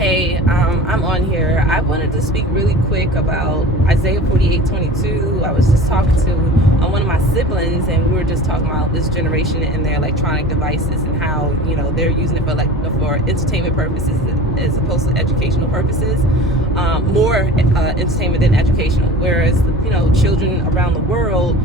Hey, I'm on here. I wanted to speak really quick about Isaiah 48:22. I was just talking to one of my siblings, and we were just talking about this generation and their electronic devices and how they're using it for entertainment purposes as opposed to educational purposes. More entertainment than educational. Whereas children around the world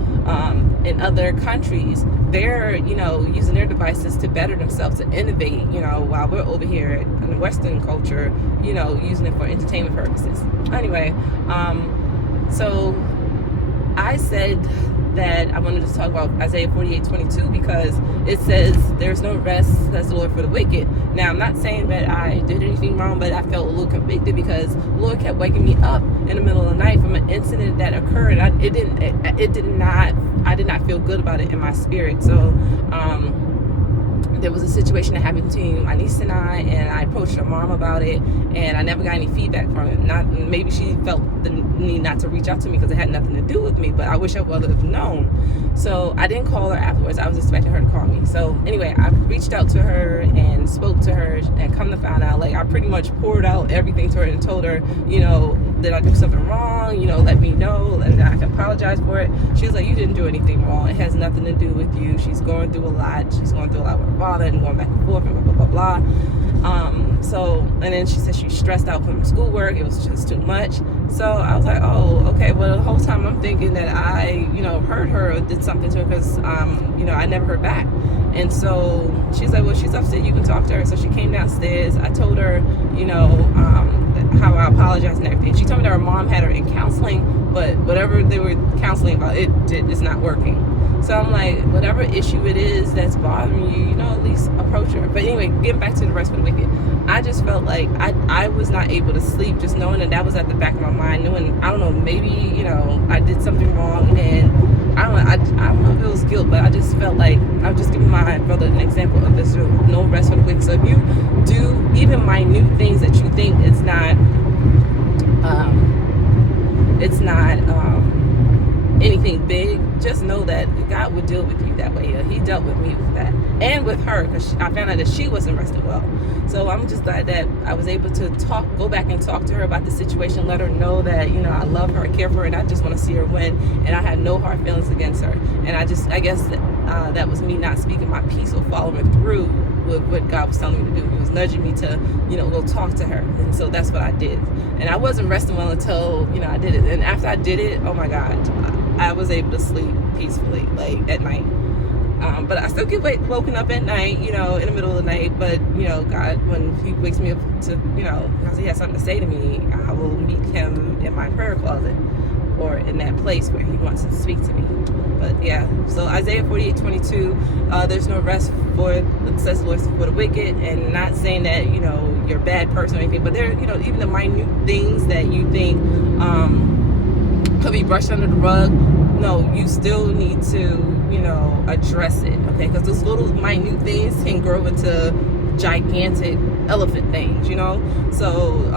in other countries, they're using their devices to better themselves, to innovate, while we're over here in the Western culture, using it for entertainment purposes. Anyway, so I said that I wanted to talk about Isaiah 48:22 because it says there's no rest, says the Lord, for the wicked. Now, I'm not saying that I did anything wrong, but I felt a little convicted because the Lord kept waking me up in the middle of the night from an incident that occurred. I did not feel good about it in my spirit. So there was a situation that happened between my niece and I approached her mom about it, and I never got any feedback from it. Maybe she felt the need not to reach out to me because it had nothing to do with me, but I wish I would have known. So I didn't call her afterwards. I was expecting her to call me. So anyway, I reached out to her and spoke to her, and come to find out, I pretty much poured out everything to her and told her, did I do something wrong? Let me know, and I can apologize for it. She was like, you didn't do anything wrong. It has nothing to do with you. She's going through a lot. She's going through a lot with her father and going back and forth and blah, blah, blah, blah. And then she said she's stressed out from schoolwork. It was just too much. So I was like, oh, okay. Well, the whole time I'm thinking that I, hurt her or did something to her because, I never heard back. And so she's like, well, she's upset. You can talk to her. So she came downstairs. I told her, how I apologized and everything. She told me that her mom had her in counseling, but whatever they were counseling about, it's not working. So I'm like, whatever issue it is that's bothering you, at least approach her. But anyway, getting back to the rest of the wicked, I just felt like I was not able to sleep, just knowing that was at the back of my mind, knowing, I don't know, maybe, I did something wrong, and I don't know if it was guilt, but I just felt like, I was just giving my brother an example of this, no rest for the wicked. So if you do even minute things that you think it's not anything big, just know that God would deal with you that way. He dealt with me with that, and with her, because I found out that she wasn't resting well. So I'm just glad that I was able to go back and talk to her about the situation, let her know that I love her, I care for her, and I just want to see her win, and I had no hard feelings against her. And I guess that was me not speaking my piece or following through with what God was telling me to do. He was nudging me to go talk to her, and so that's what I did. And I wasn't resting well until I did it. And after I did it, oh my God, I was able to sleep peacefully, at night. But I still get woken up at night, in the middle of the night. But God, when He wakes me up to, because He has something to say to me, I will meet Him in my prayer closet or in that place where He wants to speak to me. But yeah, so Isaiah 48:22, there's no rest says the Lord, for the wicked. And not saying that you're a bad person or anything, but there even the minute things that you think could be brushed under the rug, no, you still need to address it, okay? Because those little minute things can grow into gigantic elephant things, so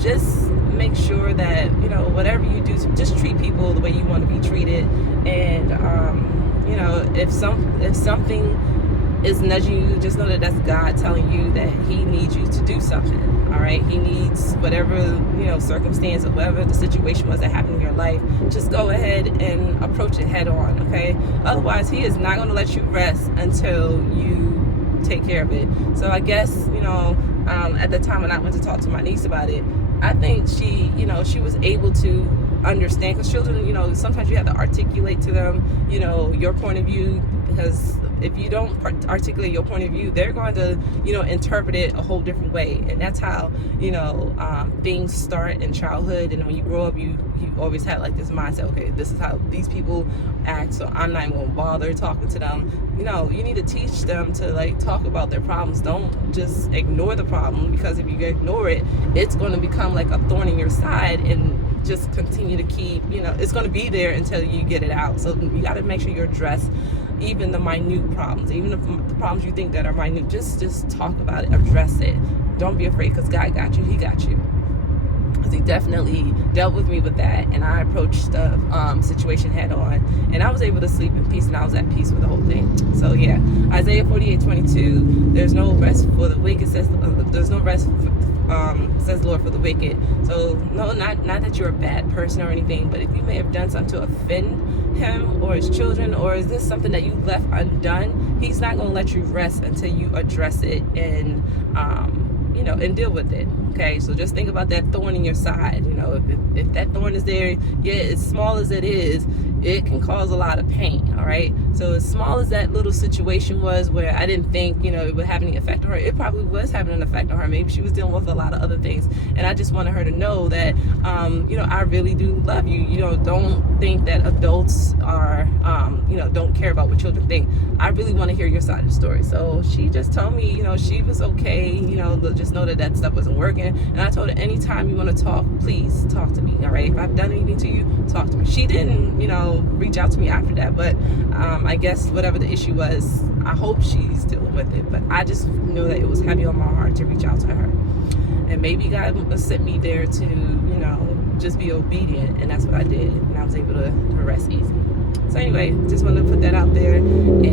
just make sure that whatever you do, just treat people the way you want to be treated. And if something is nudging you, just know that that's God telling you that He needs you to do something. All right, He needs whatever circumstance or whatever the situation was that happened in your life. Just go ahead and approach it head on. Okay, otherwise He is not going to let you rest until you take care of it. So I guess at the time when I went to talk to my niece about it, I think she was able to understand, because children, sometimes you have to articulate to them, your point of view, because if you don't articulate your point of view, they're going to, interpret it a whole different way. And that's how, things start in childhood. And when you grow up, you always have this mindset, okay, this is how these people act, so I'm not even going to bother talking to them. You need to teach them to talk about their problems. Don't just ignore the problem, because if you ignore it, it's going to become like a thorn in your side, and just continue to keep, it's going to be there until you get it out. So you got to make sure you address even the minute problems, even the problems you think that are minute. Just talk about it, address it. Don't be afraid, because God got you. He got you. Because He definitely dealt with me with that, and I approached the situation head on, and I was able to sleep in peace, and I was at peace with the whole thing. So yeah, Isaiah 48:22, there's no rest for the wicked, says there's no rest says the Lord, for the wicked. So no, not that you're a bad person or anything, but if you may have done something to offend him or his children, or is this something that you left undone, he's not going to let you rest until you address it and and deal with it. Okay, so just think about that thorn in your side. If that thorn is there, yeah, as small as it is, it can cause a lot of pain. All right, so as small as that little situation was, where I didn't think it would have any effect on her, it probably was having an effect on her. Maybe she was dealing with a lot of other things, and I just wanted her to know that I really do love you. Don't think that adults are don't care about what children think. I really want to hear your side of the story. So she just told me she was okay, just know that stuff wasn't working. And I told her, anytime you want to talk, please talk to me. All right, if I've done anything to you, talk to me. She didn't reach out to me after that, but I guess whatever the issue was, I hope she's dealing with it. But I just knew that it was heavy on my heart to reach out to her, and maybe God sent me there to just be obedient, and that's what I did, and I was able to rest easy. So anyway, just wanted to put that out there, and